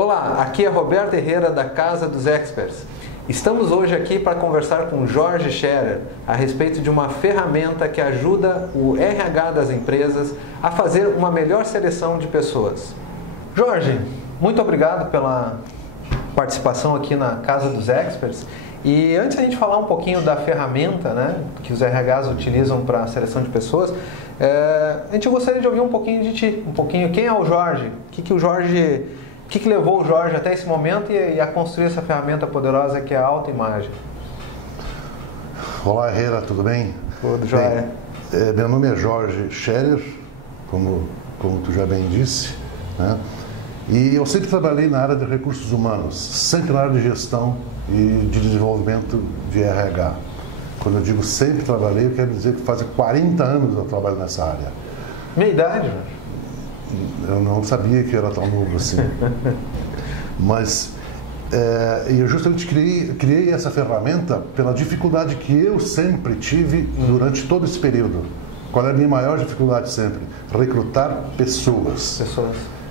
Olá, aqui é Roberto Herrera da Casa dos Experts. Estamos hoje aqui para conversar com Jorge Scherer a respeito de uma ferramenta que ajuda o RH das empresas a fazer uma melhor seleção de pessoas. Jorge, muito obrigado pela participação aqui na Casa dos Experts. E antes de a gente falar um pouquinho da ferramenta, né, que os RHs utilizam para a seleção de pessoas, a gente gostaria de ouvir um pouquinho de ti, quem é o Jorge, o que levou o Jorge até esse momento e a construir essa ferramenta poderosa que é a autoimagem. Olá, Herrera, tudo bem? Tudo jóia. Meu nome é Jorge Scherer, como tu já bem disse, né? E eu sempre trabalhei na área de recursos humanos, sempre na área de gestão e de desenvolvimento de RH. Quando eu digo sempre trabalhei, eu quero dizer que faz 40 anos eu trabalho nessa área. Minha idade, eu não sabia que era tão novo assim. Mas eu justamente criei essa ferramenta pela dificuldade que eu sempre tive durante todo esse período. Qual é a minha maior dificuldade sempre? Recrutar pessoas.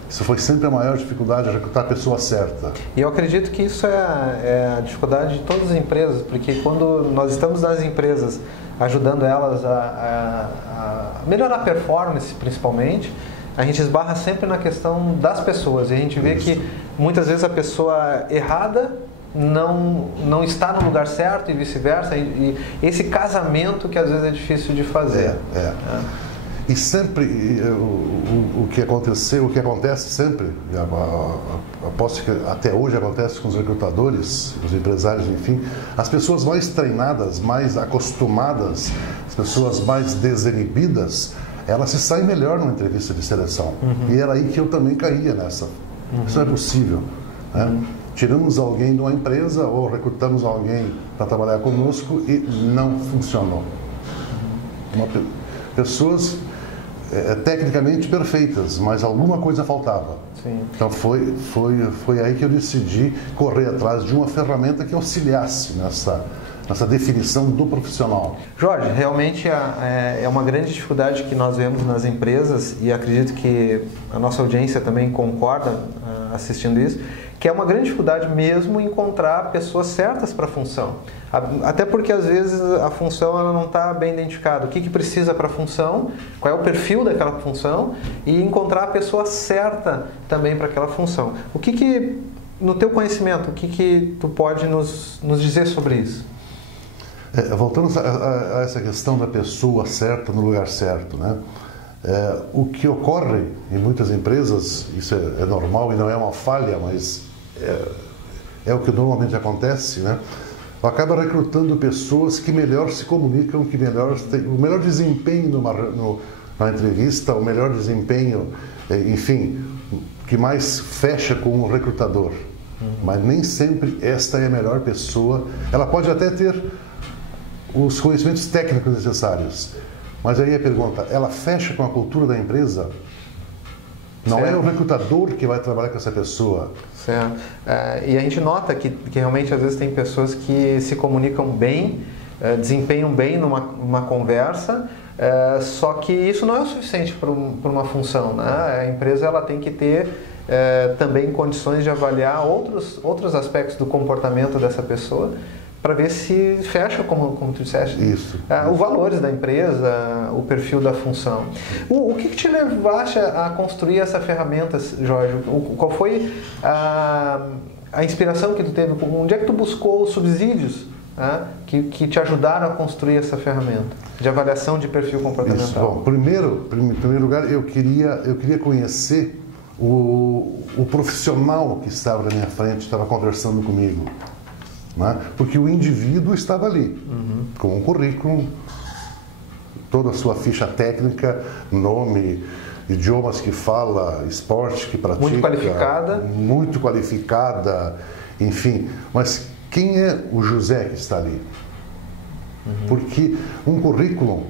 Isso foi sempre a maior dificuldade, recrutar a pessoa certa. E eu acredito que isso é a dificuldade de todas as empresas, porque quando nós estamos nas empresas ajudando elas a melhorar a performance, principalmente, a gente esbarra sempre na questão das pessoas. E a gente vê que muitas vezes a pessoa errada não está no lugar certo e vice-versa. E esse casamento que às vezes é difícil de fazer. E sempre o que acontece sempre, aposto que até hoje acontece com os recrutadores, os empresários, enfim, as pessoas mais treinadas, mais acostumadas, as pessoas mais desinibidas, elas se saem melhor numa entrevista de seleção. E era aí que eu também caía nessa. Isso não é possível, né? Tiramos alguém de uma empresa ou recrutamos alguém para trabalhar conosco e não funcionou. Pessoas tecnicamente perfeitas, mas alguma coisa faltava. Sim. Então foi aí que eu decidi correr atrás de uma ferramenta que auxiliasse nessa definição do profissional. Jorge, realmente é uma grande dificuldade que nós vemos nas empresas, e acredito que a nossa audiência também concorda assistindo isso, que é uma grande dificuldade mesmo encontrar pessoas certas para a função. Até porque às vezes a função ela não está bem identificada. O que precisa para a função, qual é o perfil daquela função, e encontrar a pessoa certa também para aquela função. No teu conhecimento, o que tu pode nos dizer sobre isso? Voltando a essa questão da pessoa certa no lugar certo, né? O que ocorre em muitas empresas, isso é normal e não é uma falha, mas é o que normalmente acontece, né? Acaba recrutando pessoas que melhor se comunicam, que o melhor desempenho na entrevista, o melhor desempenho, enfim, que mais fecha com o recrutador. Mas nem sempre esta é a melhor pessoa. Ela pode até ter os conhecimentos técnicos necessários, mas aí a pergunta, ela fecha com a cultura da empresa? Não é o recrutador que vai trabalhar com essa pessoa. Certo. E a gente nota que realmente às vezes tem pessoas que se comunicam bem, desempenham bem numa conversa, só que isso não é o suficiente para uma função, né? A empresa ela tem que ter também condições de avaliar outros aspectos do comportamento dessa pessoa, para ver se fecha, como tu disseste, os valores da empresa, o perfil da função. O que te levaste a construir essa ferramenta, Jorge? Qual foi a inspiração que tu teve? Onde é que tu buscou os subsídios que te ajudaram a construir essa ferramenta de avaliação de perfil comportamental? Bom, em primeiro lugar, eu queria conhecer o profissional que estava na minha frente, estava conversando comigo. Né? Porque o indivíduo estava ali, com um currículo, toda a sua ficha técnica, nome, idiomas que fala, esporte que pratica. Muito qualificada, enfim. Mas quem é o José que está ali? Porque um currículo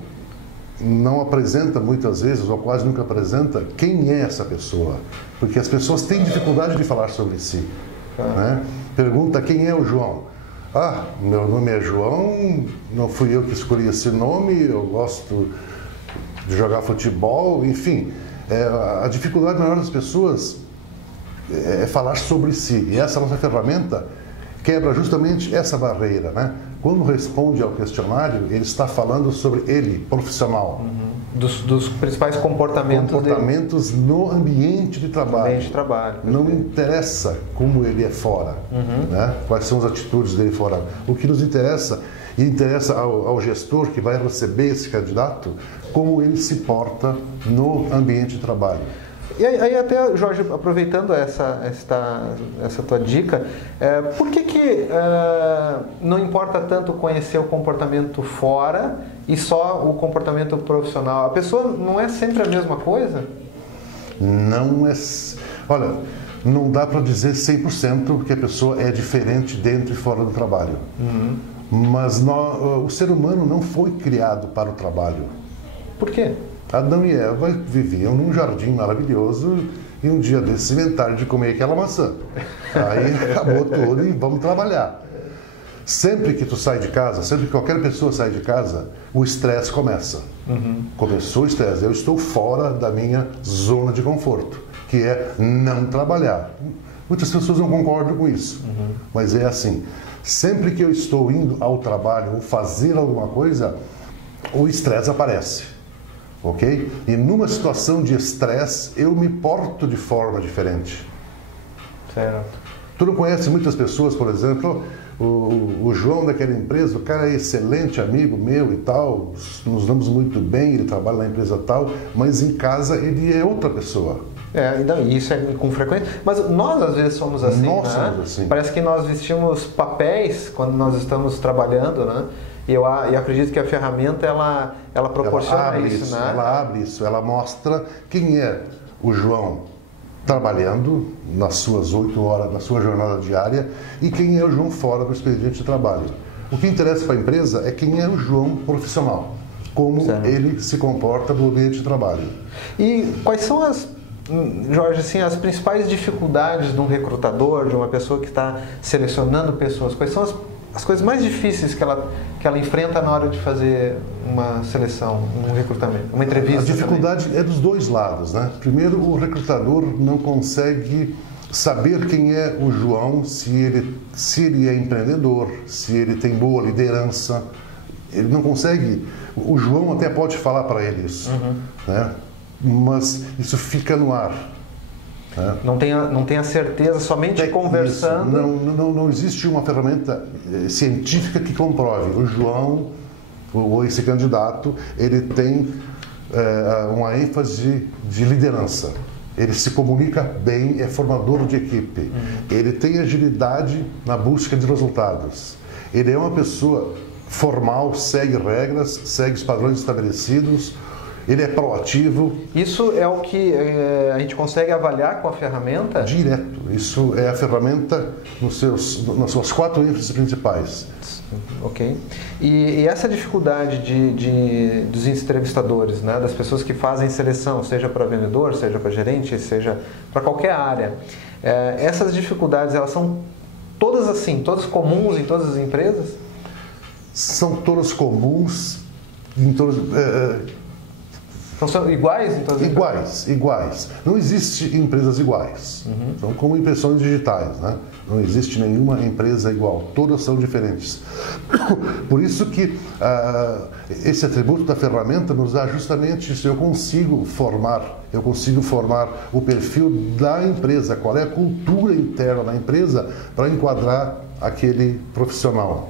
não apresenta muitas vezes, ou quase nunca apresenta, quem é essa pessoa. Porque as pessoas têm dificuldade de falar sobre si. Né? Pergunta quem é o João. Meu nome é João, não fui eu que escolhi esse nome, eu gosto de jogar futebol, enfim. A dificuldade maior das pessoas é falar sobre si. E essa nossa ferramenta quebra justamente essa barreira, né? Quando responde ao questionário, ele está falando sobre ele, profissional. Dos principais comportamentos no ambiente de trabalho. Ambiente de trabalho. Não interessa como ele é fora, né? Quais são as atitudes dele fora. O que nos interessa, e interessa ao gestor que vai receber esse candidato, como ele se porta no ambiente de trabalho. E aí até, Jorge, aproveitando essa tua dica, por que não importa tanto conhecer o comportamento fora e só o comportamento profissional? A pessoa não é sempre a mesma coisa? Não é... Olha, não dá para dizer 100% que a pessoa é diferente dentro e fora do trabalho. Mas o ser humano não foi criado para o trabalho. Por quê? Adão e Eva viviam num jardim maravilhoso e um dia desses inventaram de comer aquela maçã. Aí acabou tudo e vamos trabalhar. Sempre que tu sai de casa, sempre que qualquer pessoa sai de casa, o estresse começa. Começou o estresse. Eu estou fora da minha zona de conforto, que é não trabalhar. Muitas pessoas não concordam com isso, mas é assim. Sempre que eu estou indo ao trabalho ou fazer alguma coisa, o estresse aparece. Ok? E numa situação de estresse, eu me porto de forma diferente. Certo. Tu não conhece muitas pessoas, por exemplo, o João daquela empresa, o cara é excelente amigo meu e tal, nos damos muito bem, ele trabalha na empresa tal, mas em casa ele é outra pessoa. Isso é com frequência, mas nós às vezes somos assim, nós né? somos assim. Parece que nós vestimos papéis quando nós estamos trabalhando, né? E eu acredito que a ferramenta ela proporciona isso, né? Ela abre isso, ela mostra quem é o João trabalhando nas suas 8 horas, na sua jornada diária, e quem é o João fora do expediente de trabalho. O que interessa para a empresa é quem é o João profissional, como ele se comporta no ambiente de trabalho. E quais são Jorge, assim, as principais dificuldades de um recrutador, de uma pessoa que está selecionando pessoas? Quais são as coisas mais difíceis que ela enfrenta na hora de fazer uma seleção, um recrutamento, uma entrevista? A dificuldade também é dos dois lados, né? Primeiro, o recrutador não consegue saber quem é o João, se ele é empreendedor, se ele tem boa liderança. Ele não consegue. O João até pode falar para ele isso, né? Mas isso fica no ar. Não tem a certeza, somente conversando. Não existe uma ferramenta científica que comprove. O João, ou esse candidato, ele tem uma ênfase de liderança. Ele se comunica bem, é formador de equipe. Ele tem agilidade na busca de resultados. Ele é uma pessoa formal, segue regras, segue os padrões estabelecidos. Ele é proativo. Isso é o que a gente consegue avaliar com a ferramenta? Direto. Isso é a ferramenta nas suas 4 ênfases principais. Ok. E essa dificuldade dos entrevistadores, né, das pessoas que fazem seleção, seja para vendedor, seja para gerente, seja para qualquer área, essas dificuldades, elas são todas assim, todas comuns em todas as empresas? São todas comuns em todas... Então são iguais em todas as empresas? Iguais. Não existe empresas iguais. São como impressões digitais, né? Não existe nenhuma empresa igual. Todas são diferentes. Por isso que esse atributo da ferramenta nos dá justamente isso. Eu consigo formar o perfil da empresa, qual é a cultura interna da empresa para enquadrar aquele profissional.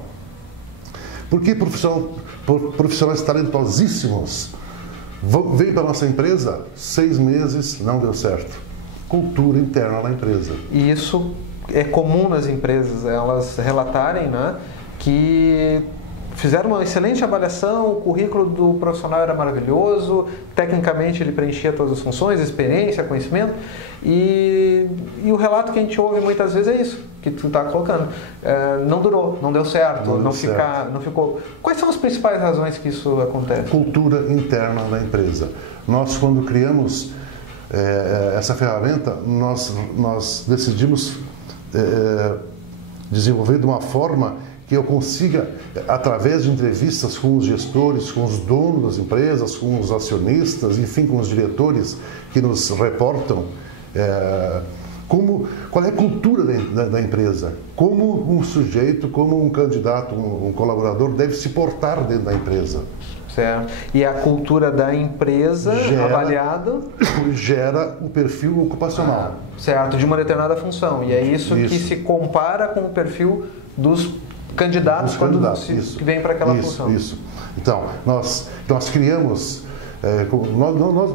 Por que profissionais talentosíssimos veio para a nossa empresa, 6 meses, não deu certo. Cultura interna na empresa. E isso é comum nas empresas, elas relatarem, né, que fizeram uma excelente avaliação, o currículo do profissional era maravilhoso, tecnicamente ele preenchia todas as funções, experiência, conhecimento, e o relato que a gente ouve muitas vezes é isso, que tu está colocando. Não durou, não deu certo, não ficou. Quais são as principais razões que isso acontece? Cultura interna da empresa. Nós, quando criamos essa ferramenta, nós decidimos desenvolver de uma forma que eu consiga, através de entrevistas com os gestores, com os donos das empresas, com os acionistas, enfim, com os diretores que nos reportam qual é a cultura da empresa, como um sujeito, como um candidato, um colaborador deve se portar dentro da empresa. Certo. E a cultura da empresa avaliada gera o perfil ocupacional. Certo, de uma determinada função. E é isso que se compara com o perfil dos candidatos que vêm para aquela função. Isso. Então, nós criamos,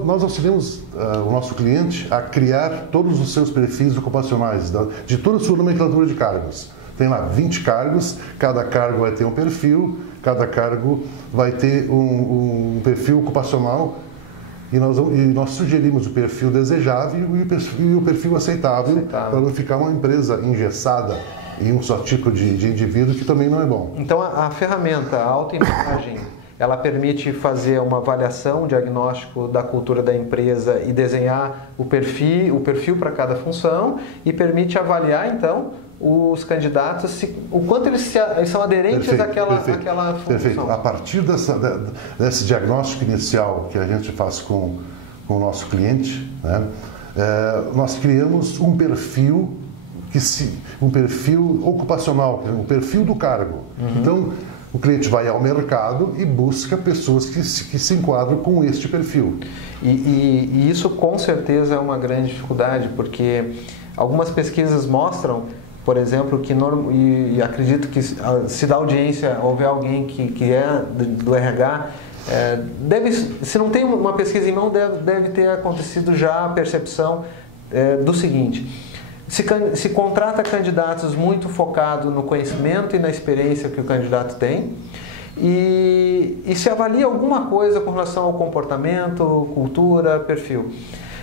nós auxiliamos o nosso cliente a criar todos os seus perfis ocupacionais, de toda a sua nomenclatura de cargos. Tem lá 20 cargos, cada cargo vai ter um perfil, cada cargo vai ter um perfil ocupacional e nós sugerimos o perfil desejável e o perfil aceitável para não ficar uma empresa engessada em um só tipo de indivíduo, que também não é bom. Então a ferramenta, a autoimagem, ela permite fazer uma avaliação, um diagnóstico da cultura da empresa e desenhar o perfil para cada função, e permite avaliar então os candidatos, o quanto eles são aderentes àquela função. Perfeito. A partir desse diagnóstico inicial que a gente faz com o nosso cliente, né, nós criamos um perfil ocupacional, um perfil do cargo. Então, o cliente vai ao mercado e busca pessoas que se enquadram com este perfil. E isso com certeza é uma grande dificuldade, porque algumas pesquisas mostram, por exemplo, e acredito que se da audiência houver alguém que é do RH, se não tem uma pesquisa em mão, deve ter acontecido já a percepção do seguinte: se contrata candidatos muito focados no conhecimento e na experiência que o candidato tem, e se avalia alguma coisa com relação ao comportamento, cultura, perfil.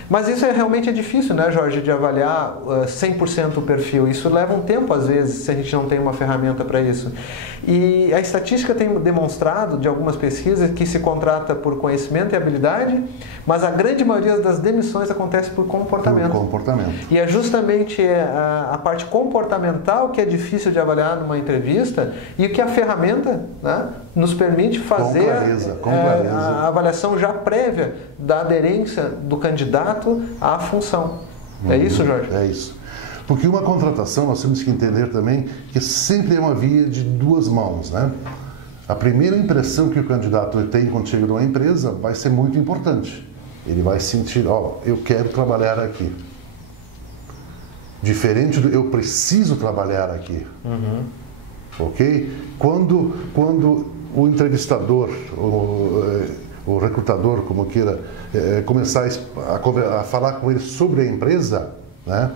Mas isso realmente é difícil, né, Jorge, de avaliar 100% o perfil. Isso leva um tempo, às vezes, se a gente não tem uma ferramenta para isso. E a estatística tem demonstrado, de algumas pesquisas, que se contrata por conhecimento e habilidade, mas a grande maioria das demissões acontece por comportamento. E é justamente a parte comportamental que é difícil de avaliar numa entrevista, e que a ferramenta, né, nos permite fazer a avaliação já prévia da aderência do candidato à função. É isso, Jorge? É isso. Porque uma contratação, nós temos que entender também que sempre é uma via de duas mãos, né? A primeira impressão que o candidato tem quando chega numa empresa vai ser muito importante. Ele vai sentir, eu quero trabalhar aqui. Diferente do eu preciso trabalhar aqui. Ok? Quando o entrevistador, o recrutador, como queira, começar a falar com ele sobre a empresa, né,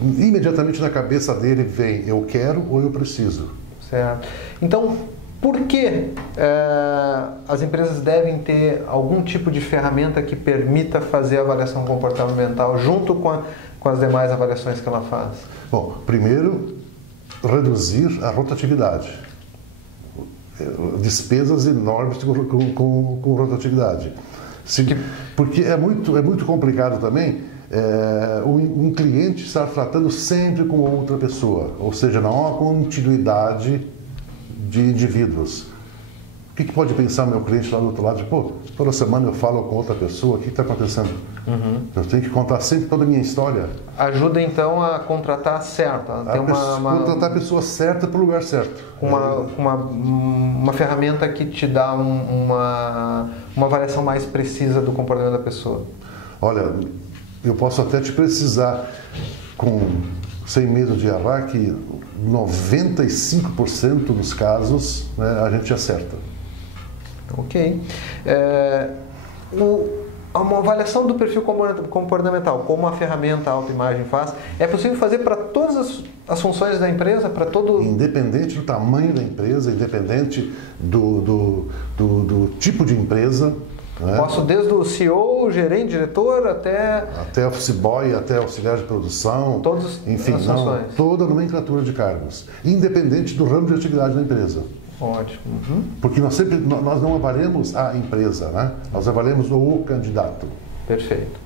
imediatamente na cabeça dele vem eu quero ou eu preciso. Certo. Então, por que as empresas devem ter algum tipo de ferramenta que permita fazer a avaliação comportamental junto com as demais avaliações que ela faz? Bom, primeiro, reduzir a rotatividade. Despesas enormes com rotatividade. Porque é muito complicado também um cliente estar tratando sempre com outra pessoa, ou seja, não há uma continuidade de indivíduos. O que pode pensar meu cliente lá do outro lado? Pô, toda semana eu falo com outra pessoa, o que está acontecendo? Eu tenho que contar sempre toda a minha história. Ajuda então a contratar certo, contratar a pessoa certa para o lugar certo. Uma ferramenta que te dá uma avaliação mais precisa do comportamento da pessoa. Olha, eu posso até te precisar, sem medo de errar, que 95% dos casos, né, a gente acerta. Ok. Uma avaliação do perfil comportamental, como a ferramenta autoimagem faz, é possível fazer para todas as funções da empresa, para todo... Independente do tamanho da empresa, independente do tipo de empresa. Né? Posso desde o CEO, gerente, diretor, até office boy, até auxiliar de produção, enfim, toda a nomenclatura de cargos, independente do ramo de atividade da empresa. Ótimo. Porque nós não avaliamos a empresa, né? Nós avaliamos o candidato. Perfeito.